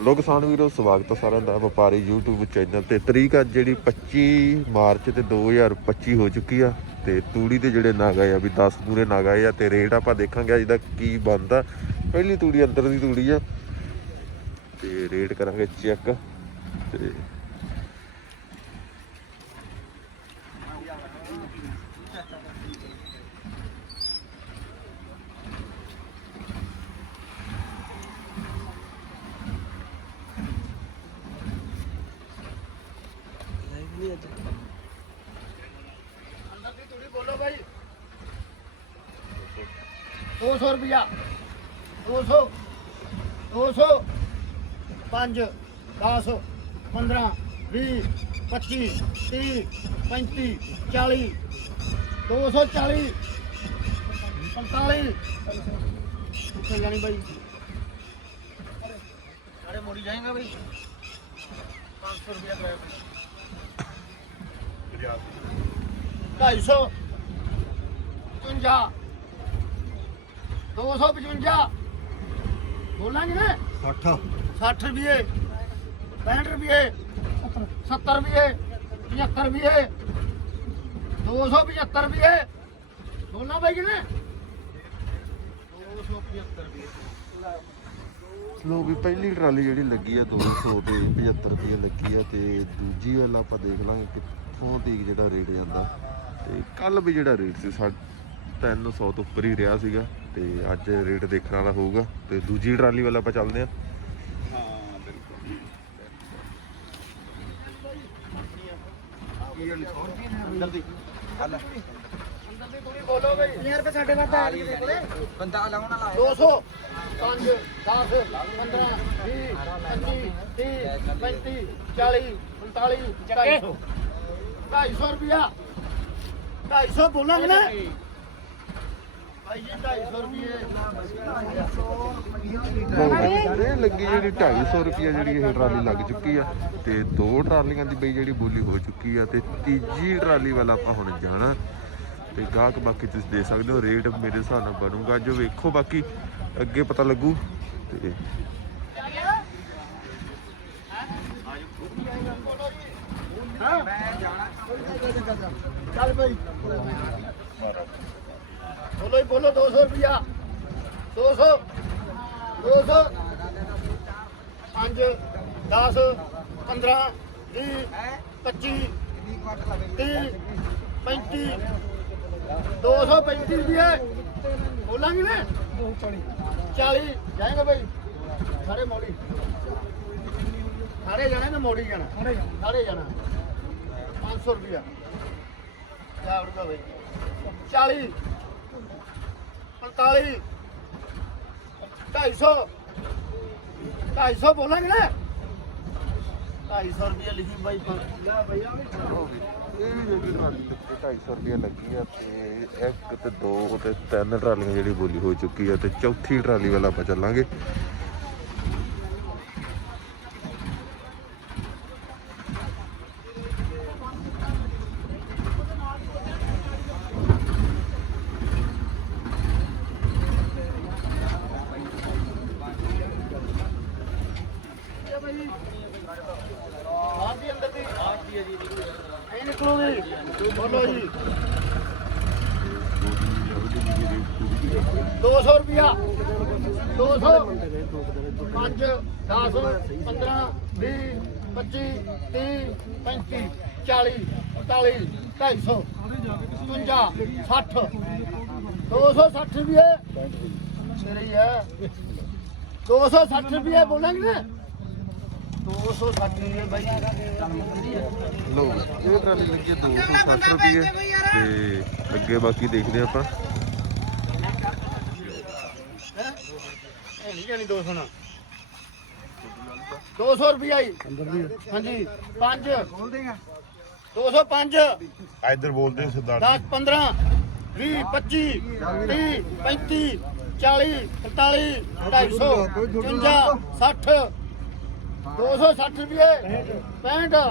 ਲੋਕ ਕਿਸਾਨ ਵੀਰੋ, ਸਵਾਗਤ ਹੈ ਸਾਰਿਆਂ ਦਾ ਵਪਾਰੀ YouTube ਚੈਨਲ ਤੇ। ਤਰੀਕ ਅੱਜ ਜਿਹੜੀ 25 ਮਾਰਚ ਤੇ 2025 ਹੋ ਚੁੱਕੀ ਆ ਤੇ ਤੂੜੀ ਦੇ ਜਿਹੜੇ ਨਗ ਆਏ ਆ, ਵੀ 10 ਪੂਰੇ ਨਗ ਆਏ ਆ ਤੇ ਰੇਟ ਆਪਾਂ ਦੇਖਾਂਗੇ ਅੱਜ ਦਾ ਕੀ ਬਣਦਾ। ਪਹਿਲੀ ਤੂੜੀ ਅੰਦਰ ਦੀ ਤੂੜੀ ਆ। ਤੇ ਰੇਟ ਕਰਾਂਗੇ ਚੈੱਕ ਤੇ ਬੋਲੋ ਭਾਈ 200 ਰੁਪਿਆ 200 200 5 10 15 20 25 30 35 40 240 45 ਕਿੱਥੇ ਜਾਣੀ ਭਾਈ ਅਰੇ ਮੋੜੀ ਜਾਏਗਾ ਭਾਈ 500 ਰੁਪਿਆ ਕਰਾਇਆ। ਢਾਈ ਸੌ ਪਚਵੰਜਾ। ਦੋ ਸੌ ਪਚਵੰਜਾ। ਬੋਲਾਂਗੇ ਨਾ? 60 60 ਰੁਪਏ 65 ਰੁਪਏ 70 ਰੁਪਏ 75 ਰੁਪਏ 275 ਰੁਪਏ। ਬੋਲਣਾ ਬਾਈ ਕਿ ਨਾ? 275 ਰੁਪਏ। ਲੋ ਵੀ ਪਹਿਲੀ ਟਰਾਲੀ ਜਿਹੜੀ ਲੱਗੀ ਆ 200 ਤੇ 75 ਰੁਪਏ ਲੱਗੀ ਆ ਤੇ ਦੂਜੀ ਵਾਲਾ ਆਪਾਂ ਦੇਖ ਲਾਂਗੇ ਕਿੱਥੋਂ ਤੀਕ ਜਿਹੜਾ ਰੇਟ ਜਾਂਦਾ। ਤੇ ਕੱਲ ਵੀ ਜਿਹੜਾ ਰੇਟ ਸੀ 300 ਤੋਂ ਉੱਪਰ ਹੀ ਰਿਹਾ ਸੀਗਾ। ਤੇ ਅੱਜ ਰੇਟ ਦੇਖਣ ਵਾਲਾ ਹੋਊਗਾ। ਤੇ ਦੂਜੀ ਟਰਾਲੀ ਵਾਲਾ ਆਪਾਂ ਚੱਲਦੇ ਆ ਹਾਂ। ਬਿਲਕੁਲ ਬੰਦਾ ਲਾਉਣ ਵਾਲਾ 200 5 10 15 20 25 30 35 40 45 250 250 ਰੁਪਿਆ 250 ਬੋਲਾਂਗੇ ਨਾ। ਭਾਈ ਜੀ 250 ਰੁਪਏ। ਲੱਗੀ ਜਿਹੜੀ 250 ਰੁਪਏ ਜਿਹੜੀ ਇਹ ਟਰਾਲੀ ਲੱਗ ਚੁੱਕੀ ਆ ਤੇ ਦੋ ਟਰਾਲੀਆਂ ਦੀ ਬਈ ਜਿਹੜੀ ਬੋਲੀ ਹੋ ਚੁੱਕੀ ਆ ਤੇ ਤੀਜੀ ਟਰਾਲੀ ਵਾਲਾ ਆਪਾਂ ਹੁਣ ਜਾਣਾ ਤੇ ਗਾਹਕ ਬਾਕੀ ਤੁਸੀਂ ਦੇ ਸਕਦੇ ਹੋ ਰੇਟ ਮੇਰੇ ਹਿਸਾਬ ਨਾਲ ਬਣੂਗਾ। ਜੋ ਵੇਖੋ ਬਾਕੀ ਅੱਗੇ ਪਤਾ ਲੱਗੂ ਤੇ ਚੱਲ ਭਾਈ ਬੋਲੋ ਹੀ ਬੋਲੋ 200 ਰੁਪਿਆ 200 200 5 10 15 20 25 30 35 235 ਰੁਪਏ ਬੋਲਾਂਗੇ ਨਾ? 40 ਜਾਏਗਾ ਭਾਈ ਸਾਰੇ ਮੋੜੀ। ਸਾਰੇ ਜਾਣਾ ਨਾ ਮੋੜੀ ਜਾਣਾ। ਸਾਰੇ ਜਾਣਾ। 500 ਰੁਪਿਆ ਜਾ ਉੜਦਾ ਭਾਈ 40 45 250 250 ਬੋਲਾਂਗੇ ਨਾ। 250 ਰੁਪਏ ਲਿਖੀ ਬਾਈ ਲੈ ਭਈਆ ਇਹ ਵੀ ਜਿਹੜੀ ਟਰਾਲੀ ਤੇ 250 ਰੁਪਏ ਲੱਗੀ ਆ ਤੇ ਇੱਕ ਤੇ ਦੋ ਤੇ ਤਿੰਨ ਟਰਾਲੀਆਂ ਜਿਹੜੀ ਬੋਲੀ ਹੋ ਚੁੱਕੀ ਆ ਤੇ ਚੌਥੀ ਟਰਾਲੀ ਵਾਲਾ ਆਪਾਂ ਚੱਲਾਂਗੇ ਆਪ ਦੀ ਅੰਦਰ ਦੀ ਆਪ ਦੀ ਹੈ ਜੀ ਇਹ ਨਿਕਲੋਗੇ ਬੋਲੋ ਜੀ 200 ਰੁਪਿਆ 200 5 10 15 20 25 30 35 40 45 250 55 60 260 ਰੁਪਏ ਤੇਰੀ ਹੈ। 260 ਰੁਪਏ ਬੋਲਾਂਗੇ ਨਾ। 260 ਰੁਪਏ ਬਾਈ। ਲੋ ਇਹ ਟਰਾਲੀ ਲੱਗੀ 260 ਰੁਪਏ ਤੇ ਅੱਗੇ ਬਾਕੀ ਦੇਖਦੇ ਆਪਾਂ। ਆਪਾਂ ਇਹ ਨਹੀਂ ਜਾਣੀ 200 ਨਾ। 200 ਰੁਪਿਆ ਹੀ ਹਾਂਜੀ 5 ਖੋਲ ਦੇਗਾ 205 ਇੱਧਰ ਬੋਲਦੇ ਸਰਦਾਰ 10 15 20 25 30 35 40 45 250 55 60 260 ਰੁਪਏ 65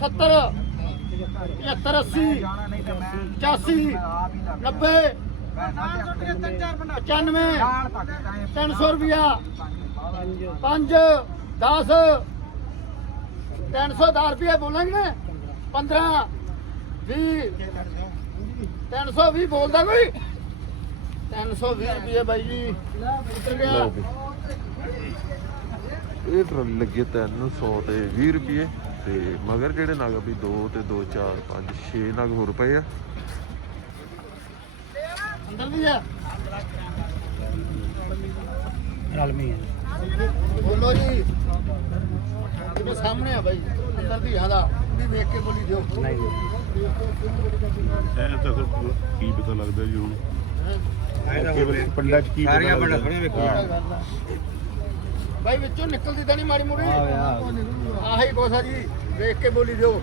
70 75 80 85 90 95 300 ਰੁਪਿਆ 5 10 310 ਰੁਪਏ ਬੋਲਾਂਗੇ ਨਾ? 15 20 320 ਬੋਲਦਾ ਕੋਈ? 320 ਰੁਪਏ ਬਾਈ ਜੀ। ਉੱਤਰ ਗਿਆ। ਇਹ ਟਰਾਲੀ ਲੱਗੀ 300 ਤੇ 20 ਰੁਪਏ। ਤੇ ਮਗਰ ਜਿਹੜੇ ਨਗ ਵੀ 2 ਤੇ 2 4 5 6 ਨਗ ਹੋਰ ਪਏ ਆ। ਅੰਦਰ ਦੀ ਆ। ਰਲਮੀ ਹੈ ਬੋਲੋ ਜੀ। ਇਹਦੇ ਸਾਹਮਣੇ ਆ ਬਾਈ ਅੰਦਰ ਦੀ ਆਦਾ ਵੀ ਵੇਖ ਕੇ ਬੋਲੀ ਦਿਓ। ਨਹੀਂ ਇਹ ਤਾਂ ਫਿਰ ਕੀ ਪਤਾ ਲੱਗਦਾ ਜੀ ਹੁਣ। ਹੈਂ? ਪਿੰਡਾਂ 'ਚ ਕੀ ਸਾਰੀਆਂ ਪਤਾ ਬੜਾ ਲੱਗਦਾ? ਖੜੇ ਵੇਖੋ। ਕਿਹੜਾ ਗੱਲ ਆ? ਬਾਈ ਵਿੱਚੋਂ ਨਿਕਲਦੀ ਤਾਂ ਨਹੀਂ ਮਾੜੀ ਮੋੜੀ ਆਹੀ ਕੋਸਾ ਜੀ ਵੇਖ ਕੇ ਬੋਲੀ ਦਿਓ।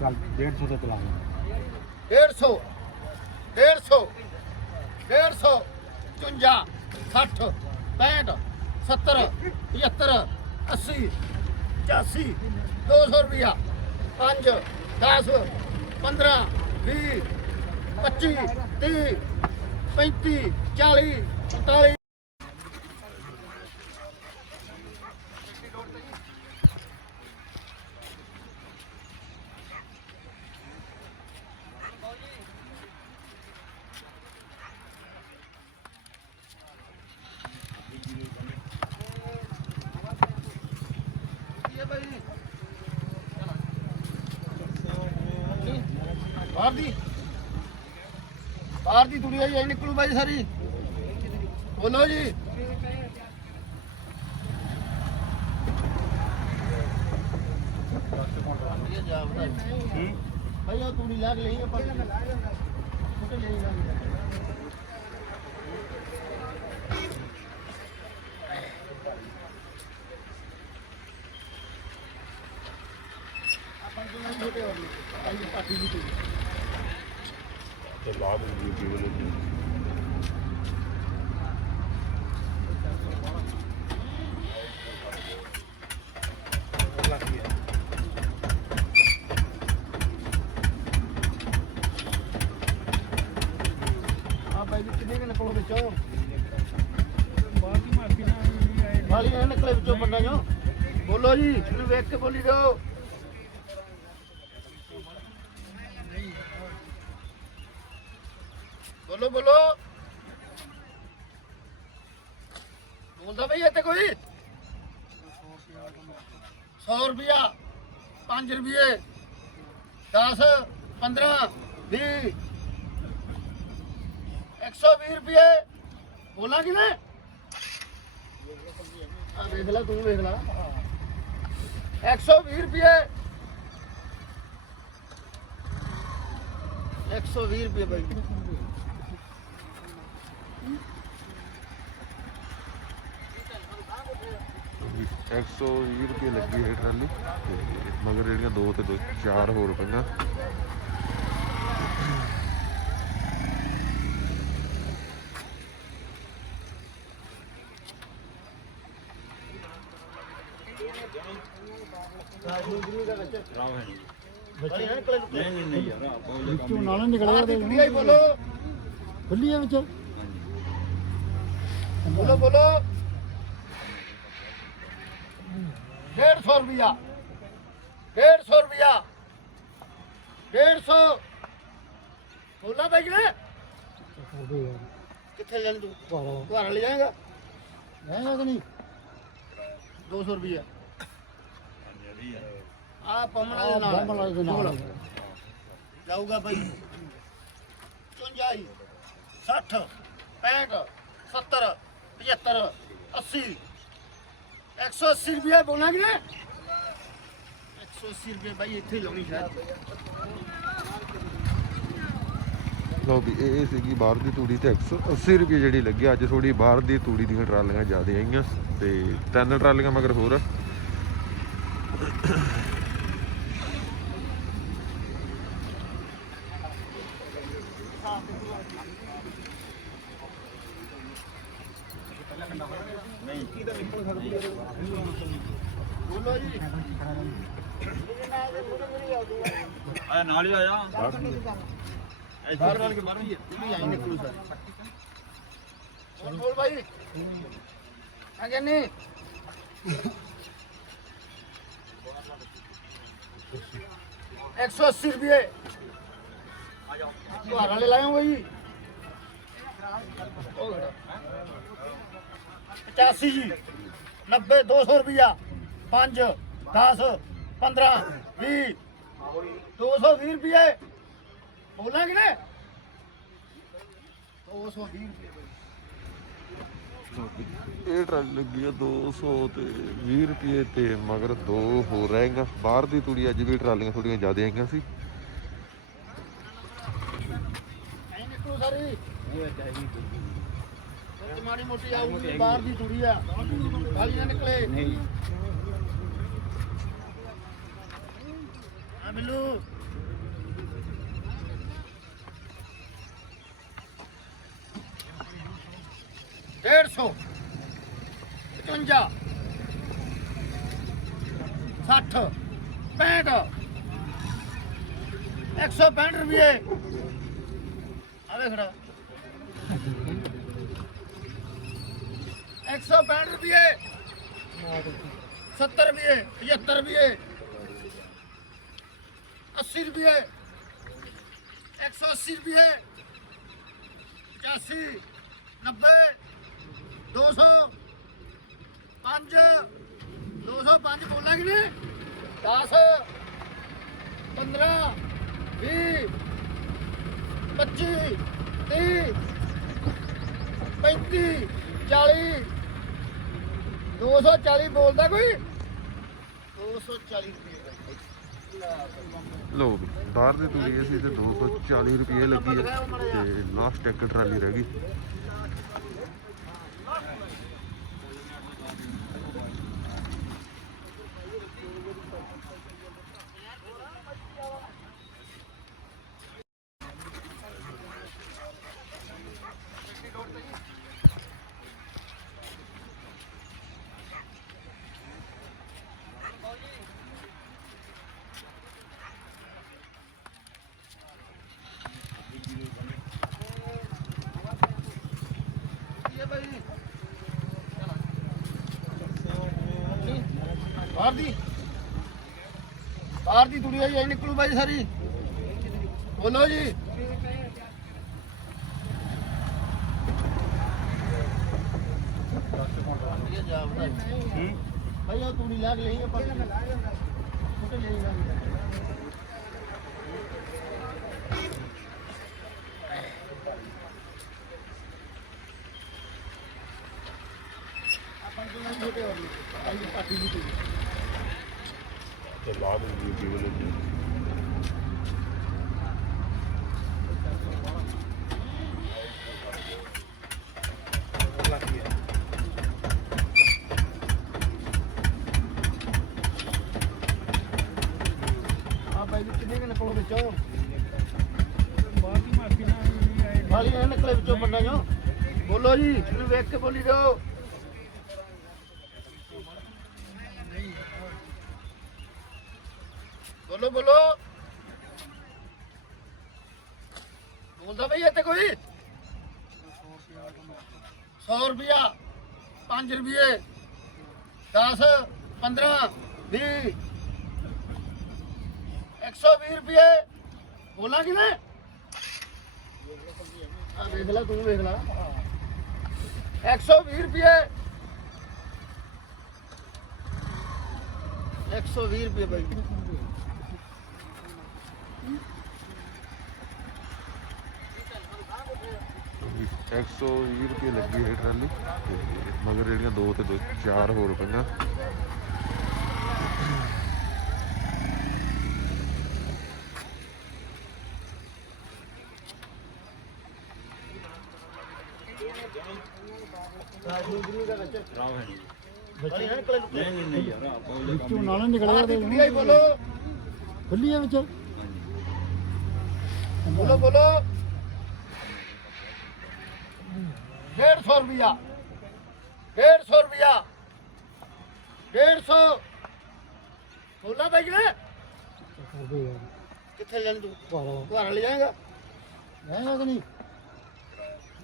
ਚੱਲ 150 ਤੇ ਚਲਾ 150 150 150 55 60 65 70 75 80 85 200 ਰੁਪਿਆ 5 10 15 20 25 30 35 40 45 ਬਾਹਰ ਦੀ। ਬਾਹਰ ਦੀ ਤੁੜੀ ਆਈ ਨਿਕਲੂ ਬਾਈ ਸਾਰੀ। ਬੋਲੋ ਜੀ। ਭਾਈ ਉਹ ਤੁੜੀ ਲੱਗ ਲਈ ਆਪਾਂ। ਛੋਟੇ ਲਈ ਲੱਗ ਆਪਾਂ ਤੋਂ ਨਹੀਂ ਛੋਟੇ ਹੋ ਗਏ ਆਈ ਪਾਠੀ ਦੀ ਤੁੜੀ ਤੇ ਬਾਈ ਜੀ ਕਿੰਨੇ ਕਿ ਨਿਕਲੋ ਵਿੱਚੋਂ? ਬਾਕੀ ਮਾਫੀ ਨਾ। ਵਾਲੀ ਇਹ ਨਿਕਲੇ ਵਿੱਚੋਂ ਬੰਦਾ ਜੋ। ਬੋਲੋ ਜੀ ਇਹਨੂੰ ਵੇਖ ਕੇ ਬੋਲੀ ਦਿਓ ਬੋਲੋ ਬੋਲੋ ਬੋਲਦਾ ਬਈ ਇੱਥੇ ਕੋਈ 100 ਰੁਪਿਆ 5 ਰੁਪਏ 10 15 20 120 ਰੁਪਏ। ਬੋਲਾਂ ਕਿ ਆ ਵੇਖ ਲੈ, ਤੂੰ ਵੇਖ ਲੈ। 120 ਰੁਪਏ। 120 ਰੁਪਏ ਬਾਈ। 120 ਰੁਪਏ ਲੱਗੀ ਹੈ ਟਰਾਲੀ। ਤੇ ਮਗਰ ਜਿਹੜੀਆਂ ਦੋ ਤੇ ਦੋ, ਚਾਰ ਹੋਰ ਪਈਆਂ। ਨਹੀਂ ਨਹੀਂ ਯਾਰ ਵਿੱਚੋਂ ਨਾਲੋਂ ਨਿਕਲਿਆ ਤੇ ਕੁੜੀ ਆਈ ਬੋਲੋ ਖੁੱਲੀ ਆ ਵਿੱਚ ਬੋਲੋ ਬੋਲੋ 150 ਰੁਪਿਆ 150 ਰੁਪਿਆ 150 ਬੋਲਾ ਬਾਈ ਨੇ ਕਿੱਥੇ ਲੈਣ ਤੂੰ ਘਰ ਲੈ ਜਾਏਗਾ ਜਾਏਗਾ ਕਿ ਨਹੀਂ 200 ਰੁਪਿਆ ਆ ਪੰਮਣਾ ਦੇ ਨਾਲ। ਜਾਊਗਾ ਭਾਈ 54 60 65 70 75 80 180 ਰੁਪਏ ਬੋਲਾਂਗੇ ਨਾ 180 ਰੁਪਏ ਭਾਈ ਇੱਥੇ ਲਾਉਣੀ ਸ਼ਾਇਦ। ਲਓ ਵੀ ਇਹ ਇਹ ਸੀਗੀ ਬਾਹਰ ਦੀ ਤੂੜੀ ਤੇ 180 ਰੁਪਏ ਜਿਹੜੀ ਲੱਗੀ। ਅੱਜ ਥੋੜੀ ਬਾਹਰ ਦੀ ਤੂੜੀ ਦੀਆਂ ਟਰਾਲੀਆਂ ਜ਼ਿਆਦਾ ਆਈਆਂ ਤੇ ਤਿੰਨ ਟਰਾਲੀਆਂ ਮਗਰ ਹੋਰ। ਬੋਲੋ ਜੀ ਆ ਨਾਲ ਹੀ ਆ ਜਾ ਬਾਹਰ ਨਾਲ ਕੇ ਬਾਹਰ ਹੀ ਆਈ ਨਿਕਲੂ ਸਰ ਬੋਲ ਬੋਲ ਭਾਈ ਆ ਕਹਿੰਨੇ एक सौ अस्सी रुपये तुम्हारा ले लाए वही पचासी जी 90 200 ਰੁਪਿਆ 5 10 15 20 220 ਰੁਪਏ ਬੋਲਾਂਗੇ ਨੇ? 220 ਇਹ ਟਰਾਲੀ ਲੱਗੀ ਆ 200 ਤੇ 20 ਰੁਪਏ ਤੇ ਮਗਰ ਦੋ ਹੋ ਰਹੇਗਾ ਬਾਹਰ ਦੀ ਤੂੜੀ ਅੱਜ ਵੀ ਟਰਾਲੀਆਂ ਥੋੜੀਆਂ ਜ਼ਿਆਦਾ ਆਈਆਂ ਸੀ। ਸਾਰੀ। ਤੂੜੀ ਆ। निकले डेढ़ सौ पचवंजा सठ पैंठ एक सौ पैंठ रुपये। आवे खड़ा 165 ਰੁਪਏ 70 ਰੁਪਏ 75 ਰੁਪਏ 80 ਰੁਪਏ 180 ਰੁਪਏ 85 90 200 5 205 ਬੋਲਾਂਗੇ ਨੇ 10 15 20 25 30 35 40 240 ਬੋਲਦਾ ਕੋਈ? 240 ਲੋ ਵੀ, ਬਾਹਰ ਦੇ ਤੂੜੀ ਅਸੀਂ ਤੇ 240 ਰੁਪਏ ਲੱਗੀ ਤੇ ਲਾਸਟ ਇੱਕ ਟਰਾਲੀ ਰਹਿ ਗਈ। ਬਾਹਰ ਦੀ। ਬਾਹਰ ਦੀ ਤੁਰੀ ਆਈ ਐ ਨਿਕਲੂ ਬਾਈ ਸਾਰੀ। ਬੋਲੋ ਜੀ। ਇਹ ਜਾ ਵਧਾਈ। ਭਾਈ ਉਹ ਤੂੜੀ ਲਾ ਕੇ ਲਈ ਆਪਾਂ। ਛੋਟੇ ਲਈ ਜਾਵਾਂਗੇ ਆਪਾਂ ਨੂੰ ਛੋਟੇ ਹੋ ਗਏ ਆਈ ਪਾਟੀ ਦੀ ਤੂੜੀ ਤੇ ਲਾ ਦਿੰਦੀ ਹੈ ਕੇਵਲ ਜੀ ਆ ਬਾਈ ਜੀ ਕਿੰਨੇ ਕਿ ਨਿਕਲੋ ਵਿੱਚੋਂ ਬਾਲੀ ਇਹ ਨਿਕਲੇ ਵਿੱਚੋਂ ਬੰਦਾ ਜੋ ਬੋਲੋ ਜੀ ਇਹਨੂੰ ਵੇਖ ਕੇ ਬੋਲੀ ਦਿਓ ਬੋਲੋ ਬੋਲੋ। ਬੋਲਦਾ ਬਈ ਇੱਥੇ ਕੋਈ? 100 ਰੁਪਿਆ 5 ਰੁਪਏ 10 15 20 120 ਰੁਪਏ। ਬੋਲਾਂ ਕਿ ਨਾ ਆ ਵੇਖ ਲੈ, ਤੂੰ ਵੇਖ ਲੈ। 120 ਰੁਪਏ। 120 ਰੁਪਏ ਬਾਈ। 120 ਰੁਪਏ ਲੱਗੀ ਹੈ ਟਰਾਲੀ ਮਗਰ ਜਿਹੜੀਆਂ ਦੋ ਤੇ ਦੋ ਚਾਰ ਹੋਰ ਪਈਆਂ ਵਿੱਚੋਂ ਨਾਲੋਂ ਨਿਕਲਿਆ ਖੁੱਲੀ। ਬੋਲੋ ਬੋਲੋ। 150 ਰੁਪਿਆ 150 ਰੁਪਿਆ 150 ਬੋਲਾ ਬਾਈ ਜੀ ਕਿੱਥੇ ਲੈਣ ਤੂੰ? ਘਰ ਲੈ ਜਾਏਗਾ ਹੈ ਕਿ ਨਹੀਂ?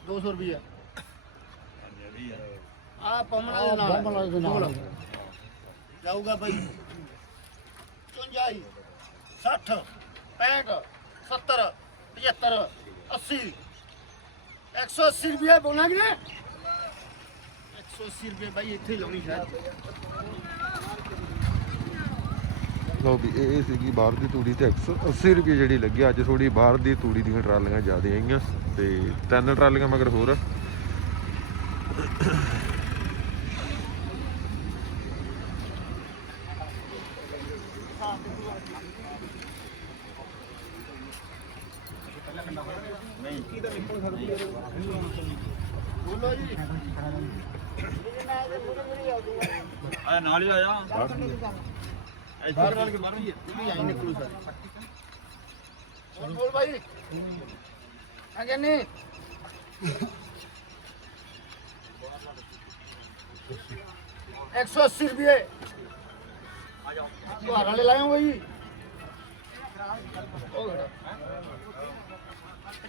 200 ਰੁਪਿਆ। ਆ ਪਮਣਾ ਦੇ ਨਾਲ। ਵਾਲੇ ਦੇ ਨਾਲ। ਜਾਊਗਾ ਬਾਈ। 54 60 65 70 75 80 180 ਰੁਪਏ ਬੋਲਾਂਗੇ ਨਾ 180 ਰੁਪਏ ਬਾਈ ਇੱਥੇ ਲਾਉਣੀ ਸ਼ਾਇਦ। ਲਓ ਵੀ, ਇਹ ਇਹ ਸੀਗੀ ਬਾਹਰ ਦੀ ਤੂੜੀ ਤੇ 180 ਰੁਪਏ ਜਿਹੜੀ ਲੱਗੀ। ਅੱਜ ਥੋੜੀ ਬਾਹਰ ਦੀ ਤੂੜੀ ਦੀਆਂ ਟਰਾਲੀਆਂ ਜ਼ਿਆਦਾ ਆਈਆਂ ਤੇ ਤਿੰਨ ਟਰਾਲੀਆਂ ਮਗਰ ਹੋਰ। 180 ਰੁਪਏ। ਘਰ ਵਾਲੇ ਲਾਏ ਹੋ ਜੀ।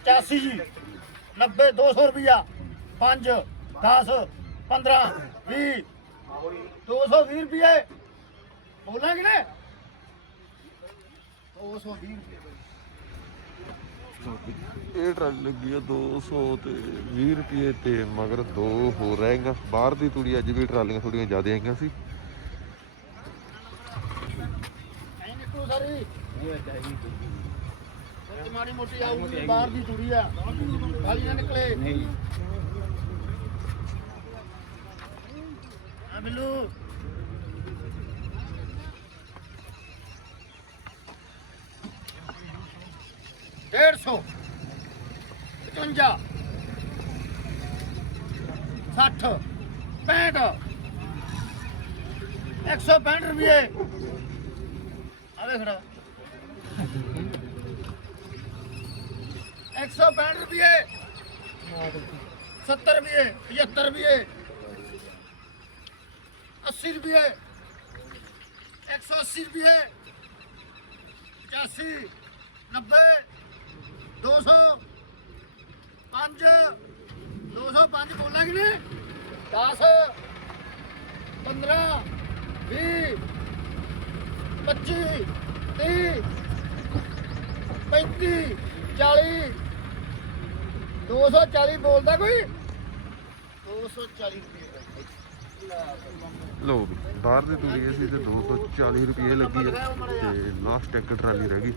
85 ਜੀ 90 200 ਰੁਪਿਆ 5 10 15 20 220 ਰੁਪਏ ਬੋਲਾਂ ਕਿਨੇ ਉਹ 120 ਰੁਪਏ ਇਹ ਟਰਾਲੀ ਲੱਗੀ ਆ 200 ਤੇ 20 ਰੁਪਏ ਤੇ ਮਗਰ ਦੋ ਹੋ ਰਹਿਗਾ ਬਾਹਰ ਦੀ ਤੂੜੀ ਅੱਜ ਵੀ ਟਰਾਲੀਆਂ ਥੋੜੀਆਂ ਜ਼ਿਆਦਾ ਆਈਆਂ ਸੀ। ਐਂ ਨਿਕਲੂ ਸਾਰੀ। ਤੇ ਮਾੜੀ ਮੋਟੀ ਆਊਗੀ ਬਾਹਰ ਦੀ ਤੂੜੀ ਆ। ਖਾਲੀ ਨਾ ਨਿਕਲੇ। ਨਹੀਂ। ਆ ਮਿਲੂ 55 60 65 165 ਰੁਪਏ। ਆਵੇ ਖੜਾ 165 ਰੁਪਏ। 70 ਰੁਪਏ 75 ਰੁਪਏ। 80 ਰੁਪਏ। 180 ਰੁਪਏ। 85 90 200 5 205 ਬੋਲਾਂਗੇ ਨੇ 10 15 20 ਬੋਲਦਾ ਕੋਈ? 240 ਲੋ ਬਾਹਰ ਦੀ ਦੂਰੀ ਸੀ ਤੇ 240 ਰੁਪਏ ਲੱਗੀ ਤੇ ਲਾਸਟ ਟਿਕਟ ਟਰਾਲੀ ਰਹਿ ਗਈ।